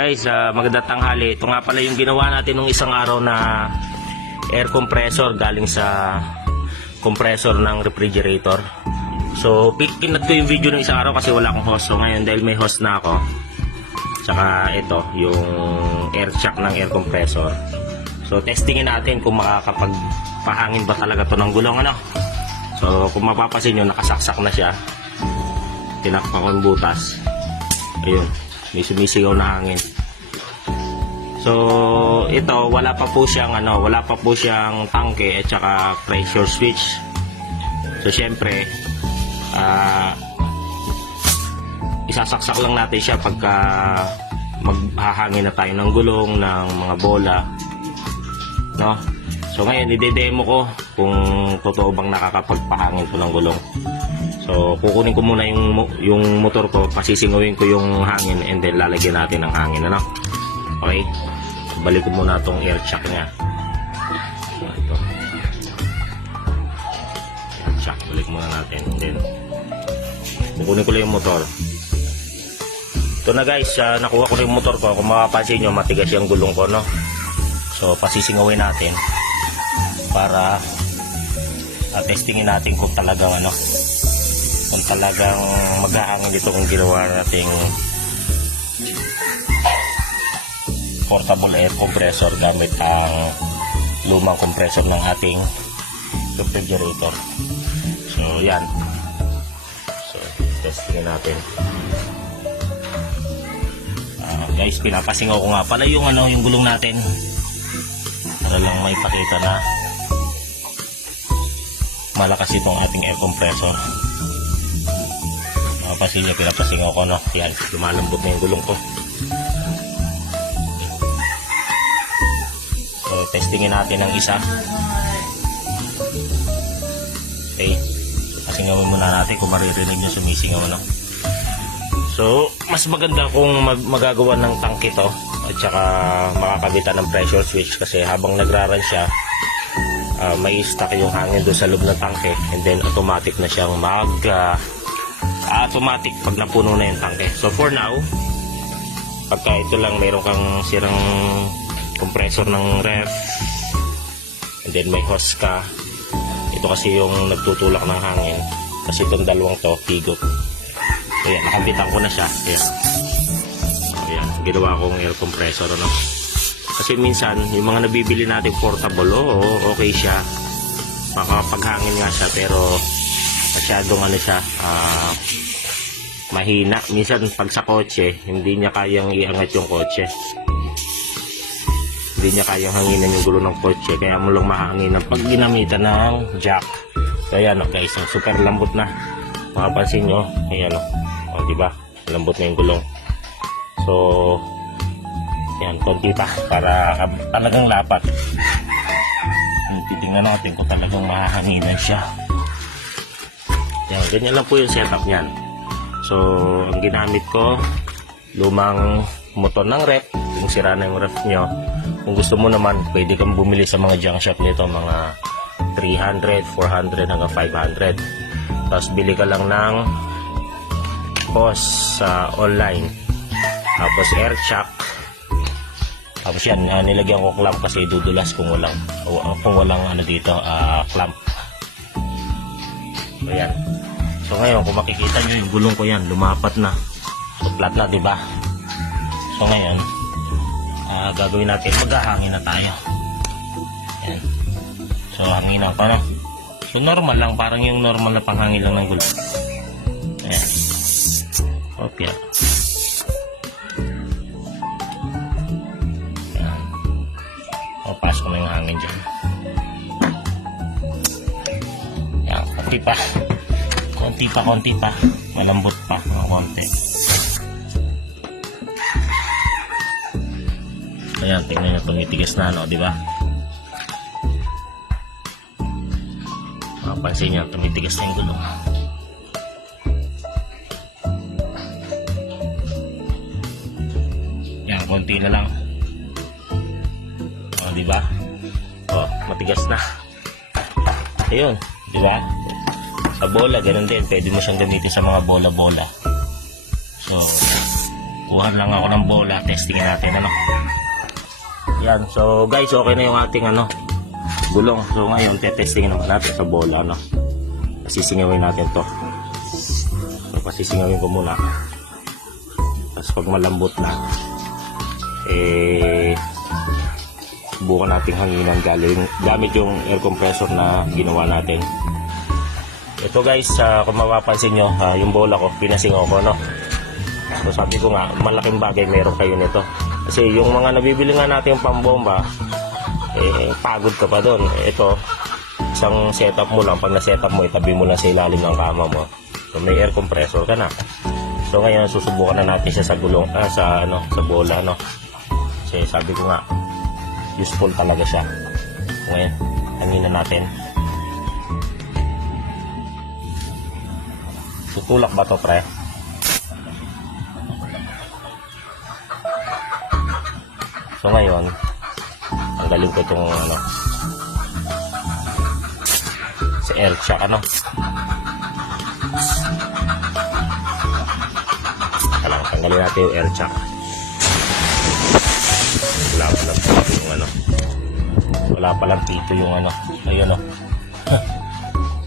Guys, magandang tanghali. Ito nga pala yung ginawa natin nung isang araw na air compressor galing sa compressor ng refrigerator. So, pinat ko yung video ng isang araw kasi wala akong host. So, ngayon dahil may host na ako, tsaka ito, yung air shock ng air compressor. So, testingin natin kung makakapagpahangin ba talaga to ng gulong, ano. So, kung mapapasin nyo, nakasaksak na siya. Tinakpan ko yung butas. Ayun, may sumisigaw na hangin. So, ito wala pa po siyang tangke at saka pressure switch. So, syempre, isasaksak lang natin siya pagka maghahangin na tayo ng gulong, ng mga bola, no? So, ngayon ide-demo ko kung totoo bang nakakapagpahangin ko ng gulong. So, kukunin ko muna yung motor ko, pasisingawin ko yung hangin, and then lalagyan natin ng hangin, ano? Okay? Balik ko muna itong air shock niya. Ito. Air shock, balik muna natin. And then, kukunin ko lang yung motor. Ito na guys, nakuha ko na yung motor ko. Kung makapansin nyo, matigas yung gulong ko, no? So, pasisingawin natin para testingin natin kung talagang maghahangin dito kung ginawa nating portable air compressor gamit ang lumang compressor ng ating refrigerator. So, yan. So, testingin natin. Guys, pinapasingaw ko nga pala yung gulong natin para lang may pakita na malakas itong ating air compressor. Mapasin nyo, pinapasingaw ko, no? Yan, lumalambot na yung gulong ko. So, testingin natin ang isa. Okay. Pasingawin muna natin kung maririnig nyo sumisingaw, no? So, mas maganda kung magagawa ng tangke to at saka makakabitan ng pressure switch kasi habang nagraran siya, may stuck yung hangin doon sa loob ng tangke, and then automatic na siyang automatic pag napuno na yung tangke. So, for now, pagka ito lang mayroon kang sirang compressor ng ref, and then may hose ka, ito kasi yung nagtutulak ng hangin kasi itong dalawang to higop. Ayan, nakabitan ko na siya. Ayan, ginawa kong air compressor, ano? Kasi minsan yung mga nabibili natin portable, okay siya, makapaghangin nga siya, pero masyadong mahina. Minsan pag sa kotse, hindi niya kayang iangat yung kotse, hindi niya kayang hanginan yung gulo ng kotse, kaya mo lang mahanginan pag ginamitan ng jack. So ayan, guys, super lambot na, makapansin nyo. Ayan, diba, lambot na yung gulong. So yan, konti pa para talagang lapat. Titingnan natin kung talagang mahahanginan siya. Yan, ganyan lang po yung setup niyan. So, ang ginamit ko, lumang motor ng ref. Kung sira na yung ref nyo, kung gusto mo naman, pwede kang bumili sa mga junk shop nito, mga 300, 400 hanggang 500. Tapos bili ka lang ng hose sa online, tapos air shock, tapos yan, nilagyan ko clamp kasi dudulas kung walang dito, clamp. So yan. So ngayon, kung makikita nyo yung gulong ko yan, lumapat na. So flat na, diba? So ngayon, gagawin natin, maghahangin na tayo. Yan. So hanginan ko, no? So normal lang, parang yung normal na panghangin lang ng gulong. Ayan. Okay. Ayan. O, pasok na yung hangin dyan. Ayan, konti pa. Malambot pa, mga konti. Ayan, tingnan nyo, tumitigas na, no? Diba? Mapansin nyo, tumitigas na yung gulong. Yan, konti na lang. O, diba? O, matigas na. Ayun, diba? Sa bola, ganun din. Pwede mo siyang gamitin sa mga bola-bola. So, Kuha lang ako ng bola, testingin natin ano. Yan, so guys, okay na yung ating gulong. So ngayon, testingin naman natin sa bola Pasisingawin natin to. So pasisingawin ko muna. Tapos pag malambot na, subukan nating hanginan gamit yung air compressor na ginawa natin. Ito guys, kung mapapansin nyo, yung bola ko, pinasingaw ko, no? So sabi ko nga, malaking bagay meron kayo nito. Kasi yung mga nabibili nga natin yung pambomba, pagod ka pa doon. Ito, isang setup mo lang. Pag na-setup mo, itabi mo lang sa ilalim ng kama mo. So may air compressor ka na. So ngayon, susubukan na natin siya sa gulong, sa bola, no? Kasi sabi ko nga, useful talaga siya. Ngayon, hanginan natin. Tutulak ba to, pre? So ngayon, tanggalin ko itong sa air shock, tanggalin natin yung air shock. Wala palang pito yung ayun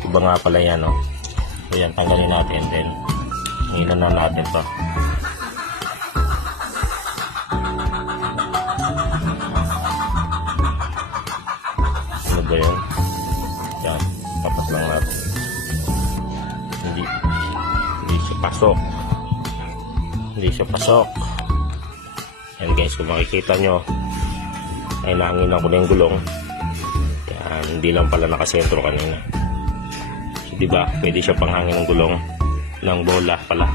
iba nga pala yan so yan, tanggalin natin, then hinginan na natin to. Ano ba yun? Yan, tapas lang natin. Hindi siya pasok. Yan guys, kung makikita nyo, ay nanginan ko na yung gulong. Yan, hindi lang pala nakasentro kanina. So, diba, pwede siya panghangin ng gulong ng bola pala.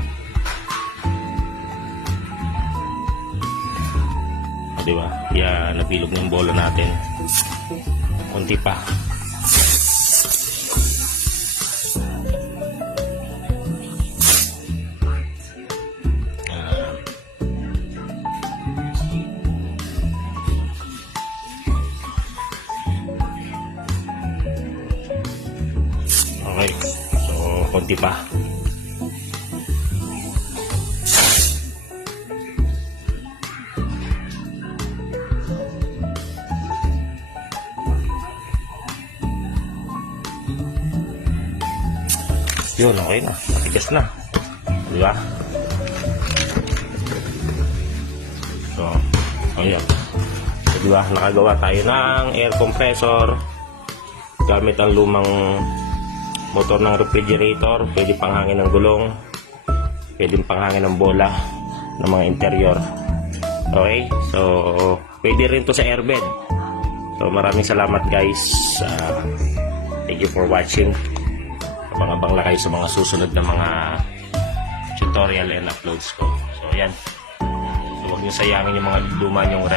O, diba, yan, nabilog ng bola natin. Kunti pa. Okay, so konti pa. Yun, okay na. Matigas na. Diba? So, ayan. So, diba? Nakagawa tayo ng air compressor gamit ang lumang motor ng refrigerator. Pwede panghangin ng gulong, pwede panghangin ng bola ng mga interior. Okay, so pwede rin to sa airbed. So maraming salamat guys, thank you for watching. Abang-abang lang kayo sa mga susunod na mga tutorial and uploads ko. So yan, so huwag nyo sayangin yung mga luma nyong